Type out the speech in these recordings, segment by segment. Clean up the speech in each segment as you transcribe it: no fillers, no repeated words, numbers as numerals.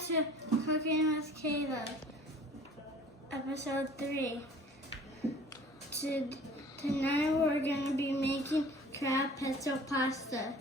back to Cooking with Kayla, episode 3. Tonight we're going to be making crab pesto pasta.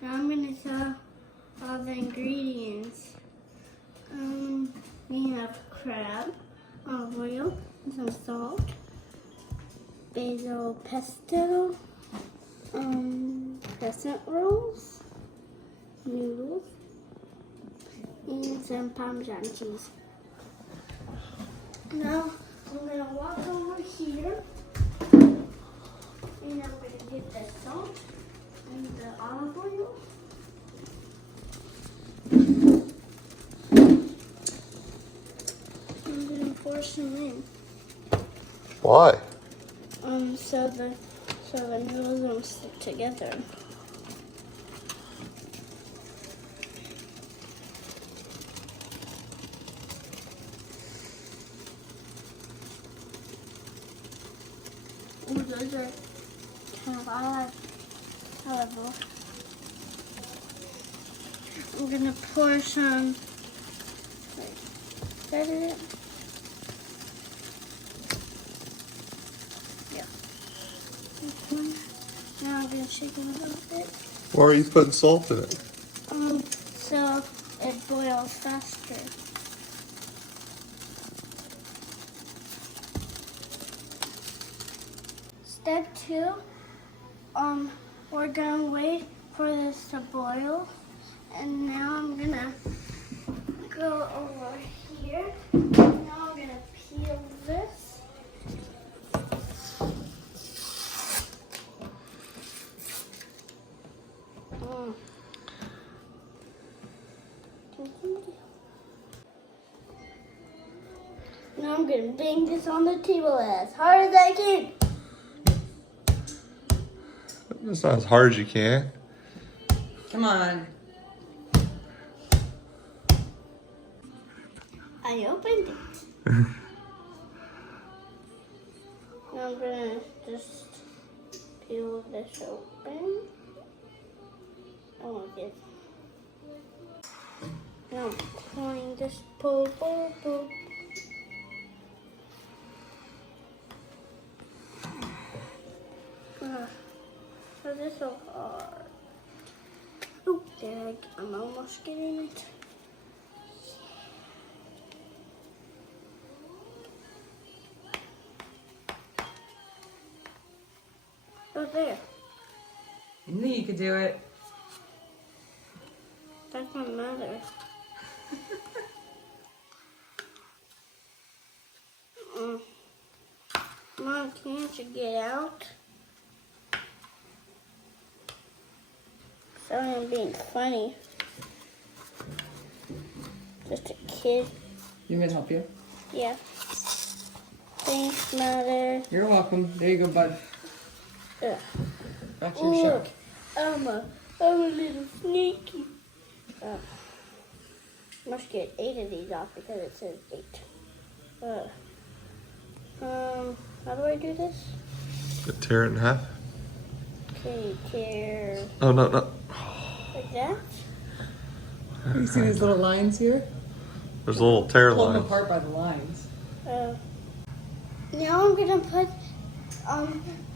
Now I'm going to tell all the ingredients. We have crab, olive oil, some salt, basil pesto, crescent rolls, noodles, and some Parmesan cheese. Now I'm going to walk over here and I'm going to get the salt and the olive oil. I'm going to pour some in. Why? So the noodles don't stick together. Ooh, those are kind of olive. I'm gonna pour some. Is that it? Yeah. Now I'm gonna shake it a little bit. Why are you putting salt in it? So it boils faster. Step 2, we're gonna wait for this to boil, and now I'm gonna go over here. Now I'm gonna peel this. Now I'm gonna bang this on the table as hard as I can. It's not as hard as you can. Come on. I opened it. Now I'm gonna just peel this open. Oh, yes. Now I'm pouring this pull. This is so hard. Oh, there I'm almost getting it. Oh, there. You knew you could do it. That's my mother. Mom, can't you get out? Sorry, I'm being funny. Just a kid. You want me to help you? Yeah. Thanks, Mother. You're welcome. There you go, bud. Ugh. Back to your shack. I'm a little sneaky. Must get 8 of these off because it says 8. How do I do this? Tear it in half. Okay, tear Oh, no. like that. You see these little lines here? There's a little tear Pull them line. apart by the lines. Now I'm gonna put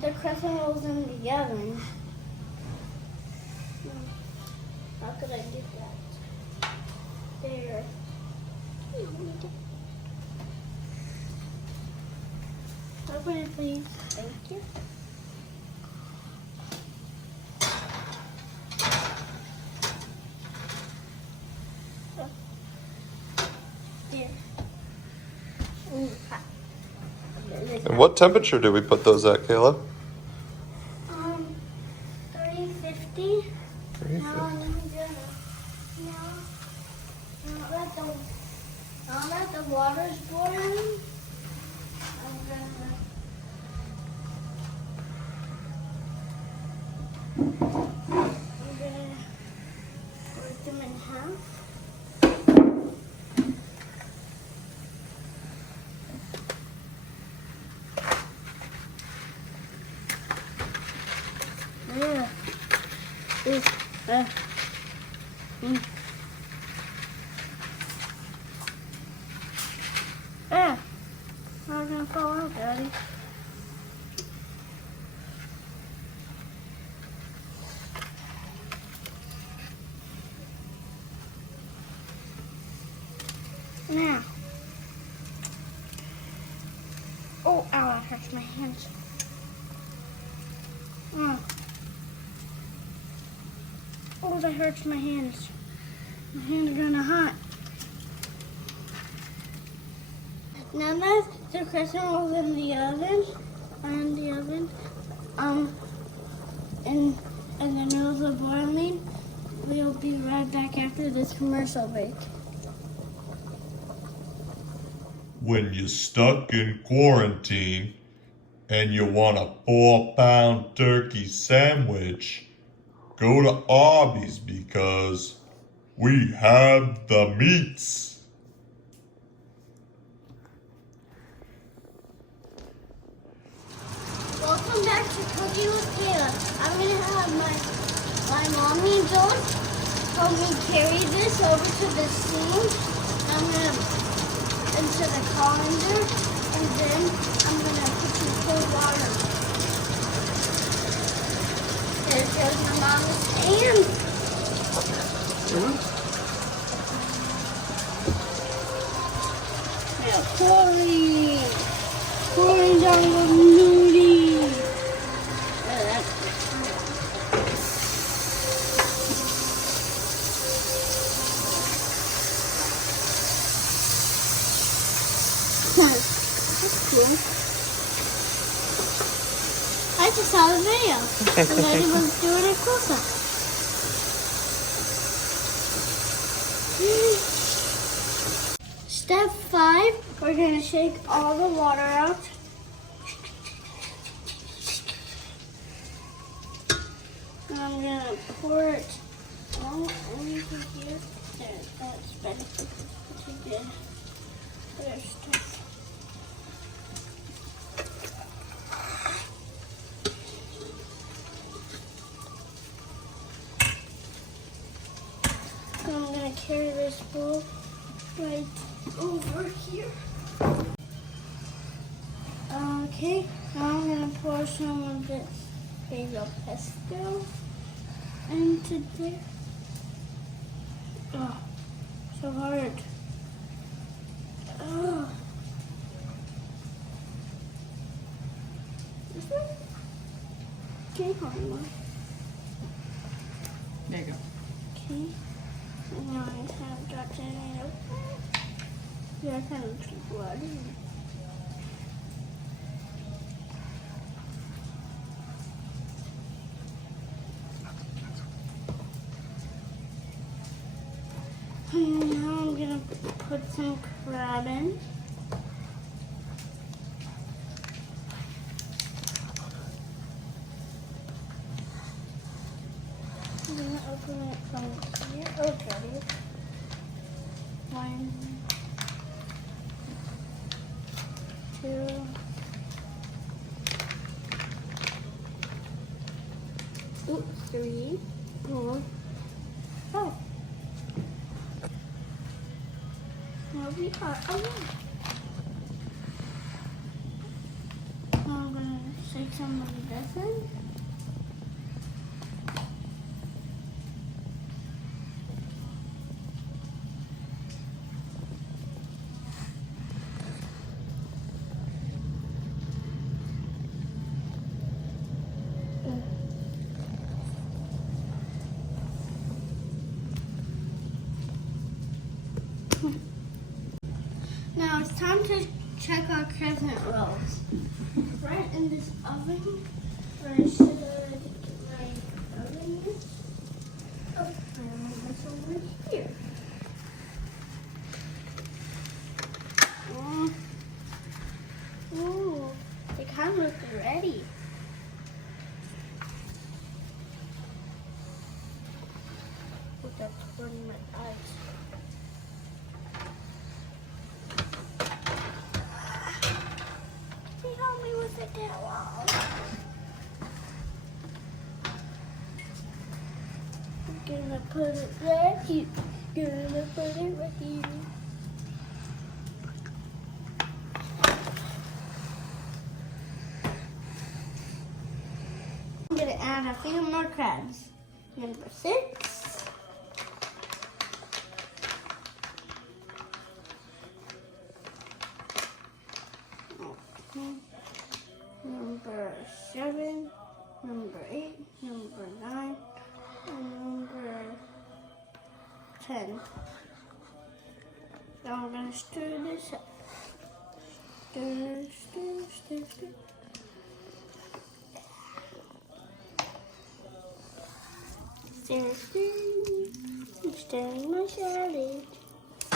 the crescent rolls in the oven. How could I do that? There. Open it, please. Thank you. There. Ooh, hot. And what temperature do we put those at, Caleb? 350. 350. Now that the water's boiling, I'm gonna break them in half. Yeah. ready. Now. Oh, ow, that hurts my hands. Oh, that hurts my hands. My hands are kinda hot. Now that the crescent rolls in the oven, and the noodles are boiling, we'll be right back after this commercial break. When you're stuck in quarantine and you want a 4-pound turkey sandwich, go to Arby's because we have the meats. Welcome back to Cooking with Kayla. I'm gonna have my mommy and John help me carry this over to the sink. I'm gonna into the colander, and then I'm gonna put some cold water. There goes my mama's hand. Now pouring down the noodles. That's cool. I just saw the video. The lady was doing it close up. Step 5, we're going to shake all the water out. And I'm going to pour it all into here. There, that's better. That's good. There's stuff. And I'm going to carry this bowl right over here. Okay, now I'm going to pour some of this basil pesto into there. Oh, so hard. Oh. This one? Okay, hold on. There you go. Okay. And now I kind of dropped it in. Yeah, I kind of keep blood. And now I'm gonna put some crab in. I'm gonna open it from here. Oh, it's ready. 1, 2, 3, 4. Oh. Now we are alone. Now I'm gonna shake some of this in. Now it's time to check our crescent rolls. Right in this oven, where I should get my oven is. Oh, I have this over here. Ooh, they kind of look ready. Put that in my eyes. Help me with it that wall. I'm gonna put it right here. Gonna put it right here. add a few more crabs. Number 6. Okay. Number 7. Number 8. Number 9. And number 10. Now I'm going to stir this up. Stir, stir, stir, stir. Stir, stir. I'm stirring my salad. I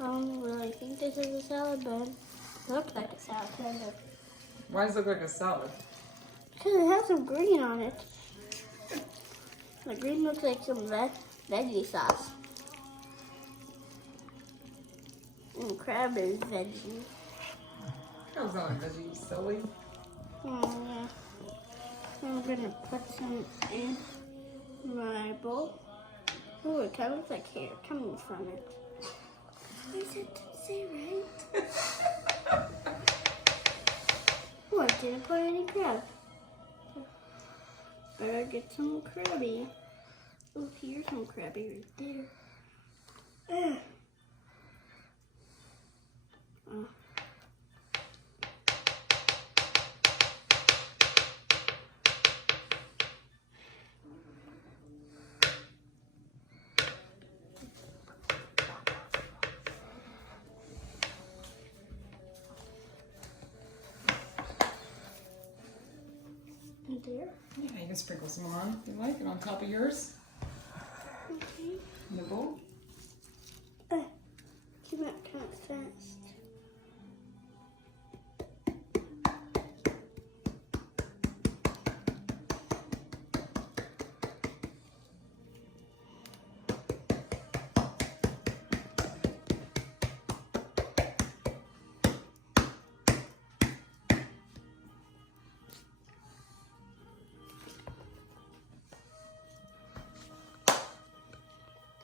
don't really think this is a salad bed. It looks like a salad kind of. Why does it look like a salad? Because it has some green on it. The green looks like some veggie sauce. And crab is veggie. Crab's not a veggie, you silly. Oh, yeah. I'm gonna put some in my bowl. Oh, it kind of looks like hair coming from it. Why does it say right? Oh, I didn't put any crab. Better get some crabby. Oh, here's some crabby right there. Oh. And there. Yeah, you can sprinkle some more on if you like, and on top of yours. Okay. In the bowl. Came out kind of fast.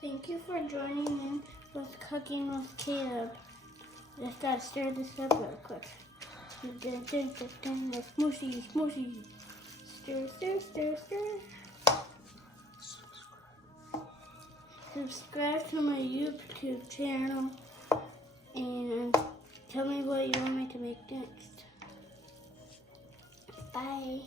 Thank you for joining in with Cooking with Caleb. Just gotta stir this up real quick. Smooshy, smooshy. Stir, stir, stir, stir. Subscribe to my YouTube channel and tell me what you want me to make next. Bye.